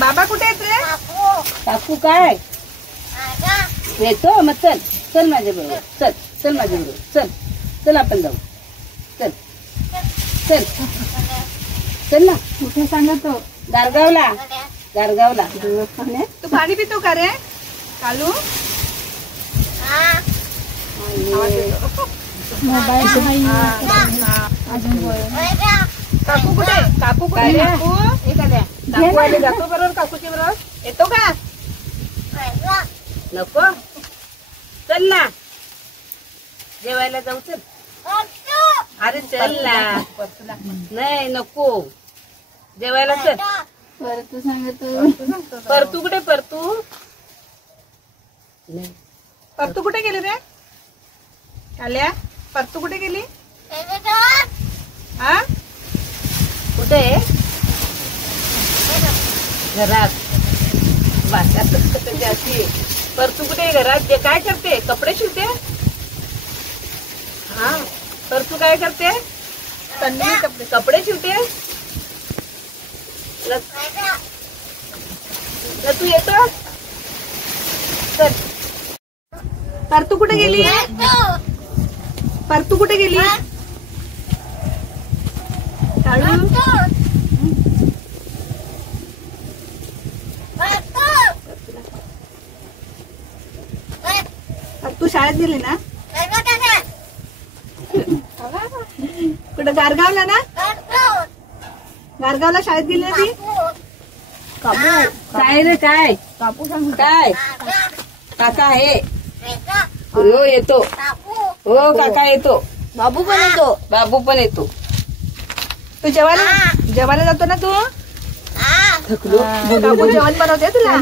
बाबा कुठे आहेत रे? काकू काय येतो मग चल चल माझ्या बरोबर चल चल माझ्या बरोबर चल चल आपण जाऊ चल चल चल ना कुठे सांगतो गारगावला गारगावला तू पाणी पितो का रे कालू? काकू कुठे? काकू कुठे? काकू आले जातो बरोबर काकूची बरोबर येतो का? नको चल ना जेवायला जाऊ चल. अरे चल ना नाही नको जेवायला चल. परतू सांगतो परतू कुठे? परतू परतू कुठे गेली रे? काल्या परतू कुठे गेली? हा कुठे घरात जाती. परतू कुठे घरात? जे काय करते? कपडे शिवते. हा परतू काय करते? कपडे शिवते. तू येतो चल. परतू कुठे गेली? परतू कुठे गेली? काळू तू शाळेत गेली ना? कुठे गारगावला ना? गारगावला शाळेत गेली ना ती? काय रे काय? काय काका आहे? हो येतो. हो काका येतो. बाबू पण येतो. बाबू पण येतो. तू जेवायला जातो ना तू? काकू जेवण बनवते तुला?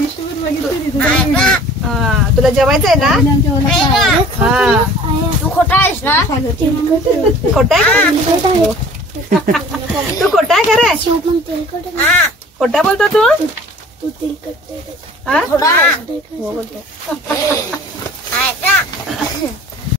तुला जेवायचंय ना? तू खोटा आहेस ना? खोटा आहे? तू खोटा आहे का रे? खोटा बोलतो तू? तू हा? खोटा